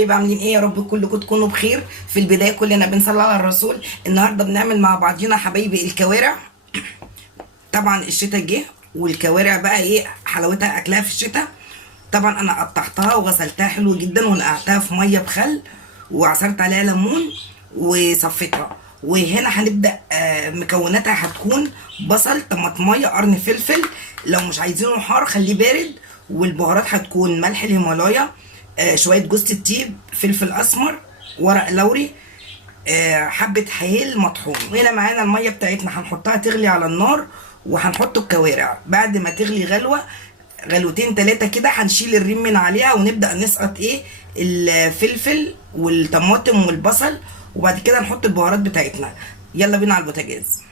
حبايبي عاملين ايه؟ يا رب كلكم تكونوا بخير. في البدايه كلنا بنصلي على الرسول. النهارده بنعمل مع بعضينا حبايبي الكوارع. طبعا الشتاء جه والكوارع بقى ايه حلاوتها اكلها في الشتاء. طبعا انا قطعتها وغسلتها حلو جدا ونقعتها في ميه بخل وعصرت عليها ليمون وصفيتها. وهنا هنبدا مكوناتها هتكون بصل، طماطميه، قرن فلفل، لو مش عايزينه حار خليه بارد. والبهارات هتكون ملح الهيمالايا، شويه جوز الطيب، فلفل اسمر، ورق لوري، حبه هيل مطحون. وهنا معانا الميه بتاعتنا هنحطها تغلي على النار، وهنحط الكوارع بعد ما تغلي غلوتين 3 كده. هنشيل الريم من عليها ونبدا نسقط ايه الفلفل والطماطم والبصل، وبعد كده نحط البهارات بتاعتنا. يلا بينا على البوتاجاز.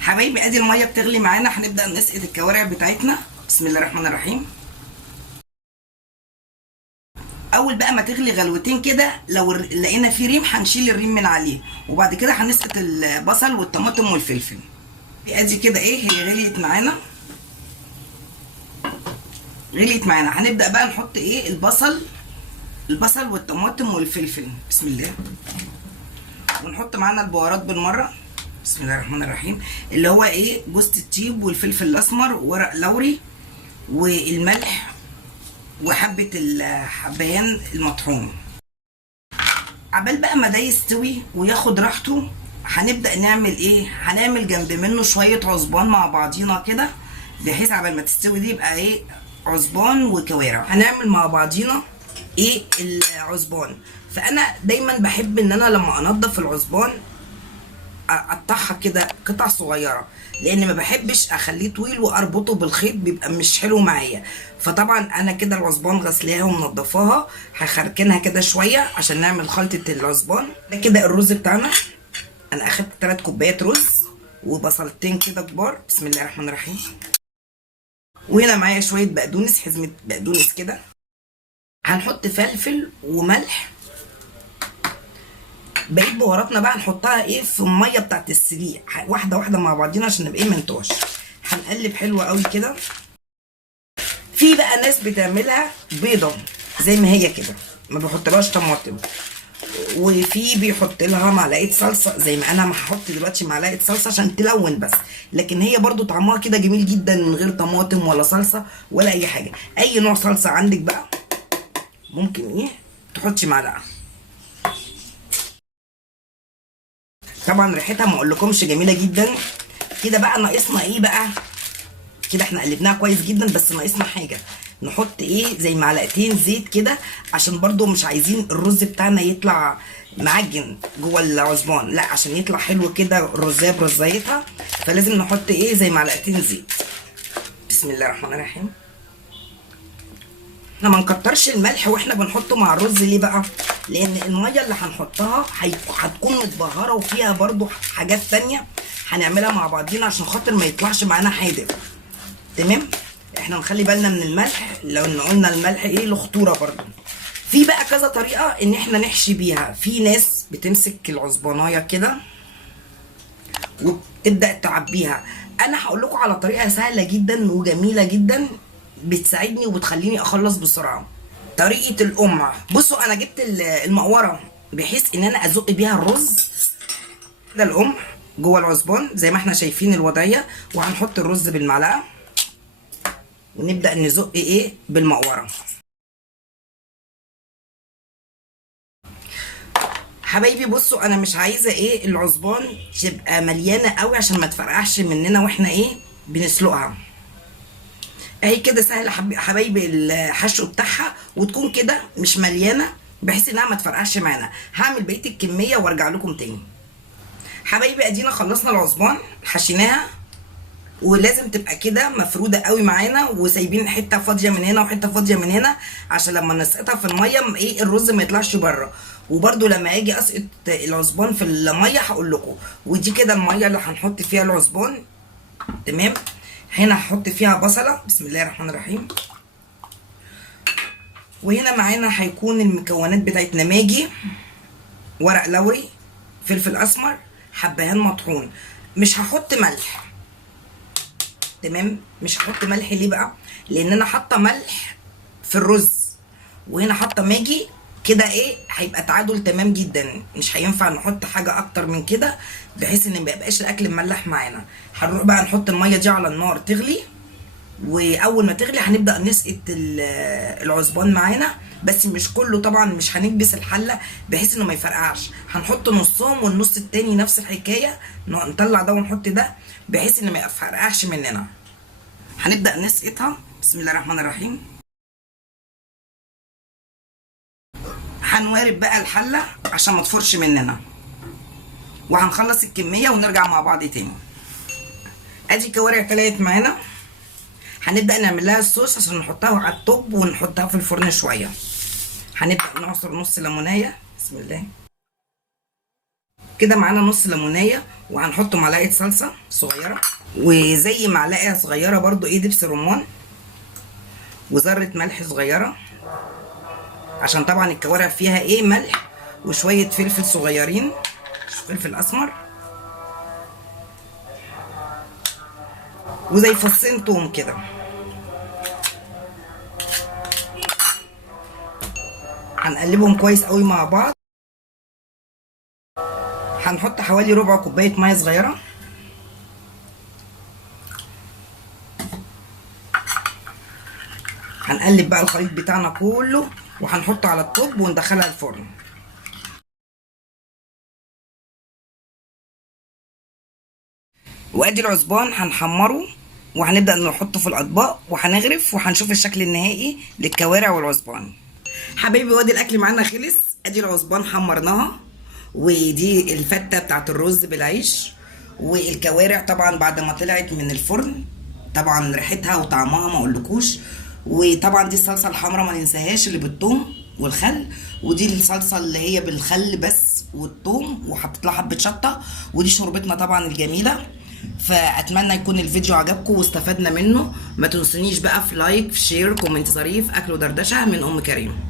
حبايبي ادي الميه بتغلي معانا، هنبدا نسقط الكوارع بتاعتنا. بسم الله الرحمن الرحيم. اول بقى ما تغلي غلوتين كده لو لقينا فيه ريم هنشيل الريم من عليه، وبعد كده هنسقط البصل والطماطم والفلفل. ادي كده ايه هي غليت معانا. هنبدا بقى نحط ايه البصل والطماطم والفلفل. بسم الله. ونحط معانا البهارات بالمره. بسم الله الرحمن الرحيم. اللي هو ايه جوز الطيب والفلفل الاسمر وورق لوري والملح وحبه الحبهان المطحون. عبال بقى ما ده يستوي وياخد راحته هنبدا نعمل ايه، هنعمل جنب منه شويه عصبان مع بعضينا كده، بحيث عبال ما تستوي دي يبقى ايه عصبان وكوارع. هنعمل مع بعضينا ايه العصبان. فانا دايما بحب ان انا لما انضف العصبان اقطعها كده قطع صغيره، لان ما بحبش اخليه طويل واربطه بالخيط بيبقى مش حلو معايا. فطبعا انا كده العصبان غسلاها ومنضفاها، هخركنها كده شويه عشان نعمل خلطه العصبان. ده كده الرز بتاعنا. انا اخدت 3 كوبايات رز وبصلتين كده كبار. بسم الله الرحمن الرحيم. وهنا معايا شويه بقدونس، حزمه بقدونس كده. هنحط فلفل وملح. بقيت بهاراتنا بقى نحطها ايه في الميه بتاعت السليق، واحده واحده مع بعضينا عشان نبقى ايه منتوش. هنقلب حلو قوي كده. في بقى ناس بتعملها بيضه زي ما هي كده، ما بيحطلهاش طماطم، وفي بيحط لها معلقه صلصه زي ما انا هحط دلوقتي معلقه صلصه عشان تلون بس. لكن هي برضو طعمها كده جميل جدا من غير طماطم ولا صلصه ولا اي حاجه. اي نوع صلصه عندك بقى ممكن ايه تحطي معلقه. طبعا ريحتها ما اقولكمش جميله جدا كده. بقى ناقصنا ايه بقى كده؟ احنا قلبناها كويس جدا، بس ناقصنا حاجه. نحط ايه زي معلقتين زيت كده، عشان برضو مش عايزين الرز بتاعنا يطلع معجن جوه العصبان، لا عشان يطلع حلو كده الرزايه برزايتها، فلازم نحط ايه زي معلقتين زيت. بسم الله الرحمن الرحيم. احنا ما نكترش الملح واحنا بنحطه مع الرز. ليه بقى؟ لان الميه اللي هنحطها هتكون متبهره وفيها برضو حاجات تانية هنعملها مع بعضينا عشان خاطر ما يطلعش معانا حادق. تمام. احنا نخلي بالنا من الملح، لو ان قلنا الملح ايه له خطوره برضو. في بقى كذا طريقه ان احنا نحشي بيها. في ناس بتمسك العصبانايه كده وتبدا تعبيها. انا هقول لكم على طريقه سهله جدا وجميله جدا بتساعدني وبتخليني اخلص بسرعه. طريقه القمع. بصوا انا جبت المقوره بحيث ان انا ازق بيها الرز. ده القمع جوه العصبان زي ما احنا شايفين الوضعيه، وهنحط الرز بالمعلقه ونبدا نزق ايه بالمقوره. حبايبي بصوا انا مش عايزه ايه العصبان تبقى مليانه قوي عشان ما تفرقعش مننا واحنا ايه بنسلقها. اهي كده سهله حبايبي الحشو بتاعها، وتكون كده مش مليانه بحيث انها ما تفرقعش معانا. هعمل بقيه الكميه وارجع لكم تاني. حبايبي ادينا خلصنا العصبان حشيناها، ولازم تبقى كده مفروده قوي معانا، وسايبين حته فاضيه من هنا وحته فاضيه من هنا عشان لما نسقطها في الميه ايه الرز ما يطلعش بره. وبرده لما اجي اسقط العصبان في الميه هقول لكم. ودي كده الميه اللي هنحط فيها العصبان. تمام. هنا هحط فيها بصله. بسم الله الرحمن الرحيم. وهنا معانا هيكون المكونات بتاعتنا ماجي، ورق لوري، فلفل اسمر، حبهان مطحون. مش هحط ملح. تمام. مش هحط ملح. ليه بقى؟ لان انا حاطه ملح في الرز، وهنا حاطه ماجي كده ايه هيبقى تعادل تمام جدا، مش هينفع نحط حاجه اكتر من كده بحيث ان ما يبقاش الاكل مملح معانا. هنروح بقى نحط الميه دي على النار تغلي، واول ما تغلي هنبدا نسقط العصبان معانا، بس مش كله طبعا، مش هنكبس الحله بحيث انه ما يفرقعش. هنحط نصهم والنص التاني نفس الحكايه، نطلع ده ونحط ده بحيث ان ما يفرقعش مننا. هنبدا نسقطها. بسم الله الرحمن الرحيم. هنوارب بقى الحله عشان ما تفرش مننا، وهنخلص الكميه ونرجع مع بعض تاني. ادي الكوارع طلعت معانا، هنبدا نعمل لها الصوص عشان نحطها على الطب ونحطها في الفرن شويه. هنبدا نعصر نص ليمونيه. بسم الله. كده معانا نص ليمونيه، وهنحط معلقه صلصه صغيره، وزي معلقه صغيره برضو ايه دبس رمان، وذره ملح صغيره عشان طبعا الكوارع فيها ايه ملح، وشويه فلفل صغيرين، فلفل اسمر، وزي فصين توم كده. هنقلبهم كويس قوي مع بعض. هنحط حوالي ربع كوبايه ميه صغيره، هنقلب بقى الخليط بتاعنا كله وهنحطه على الطب وندخلها الفرن. وادي العصبان هنحمره وهنبدا نحطه في الاطباق وهنغرف وهنشوف الشكل النهائي للكوارع والعصبان. حبايبي وادي الاكل معانا خلص. ادي العصبان حمرناها، ودي الفته بتاعت الرز بالعيش، والكوارع طبعا بعد ما طلعت من الفرن طبعا ريحتها وطعمها ما اقولكوش. وطبعا دي الصلصه الحمراء ما ننساهاش اللي بالثوم والخل، ودي الصلصه اللي هي بالخل بس والثوم وحطيت لها حبه شطه، ودي شوربتنا طبعا الجميله. فاتمنى يكون الفيديو عجبكم واستفدنا منه. ما تنسونيش بقى في لايك، في شير، كومنت ظريف. اكل ودردشه من ام كريم.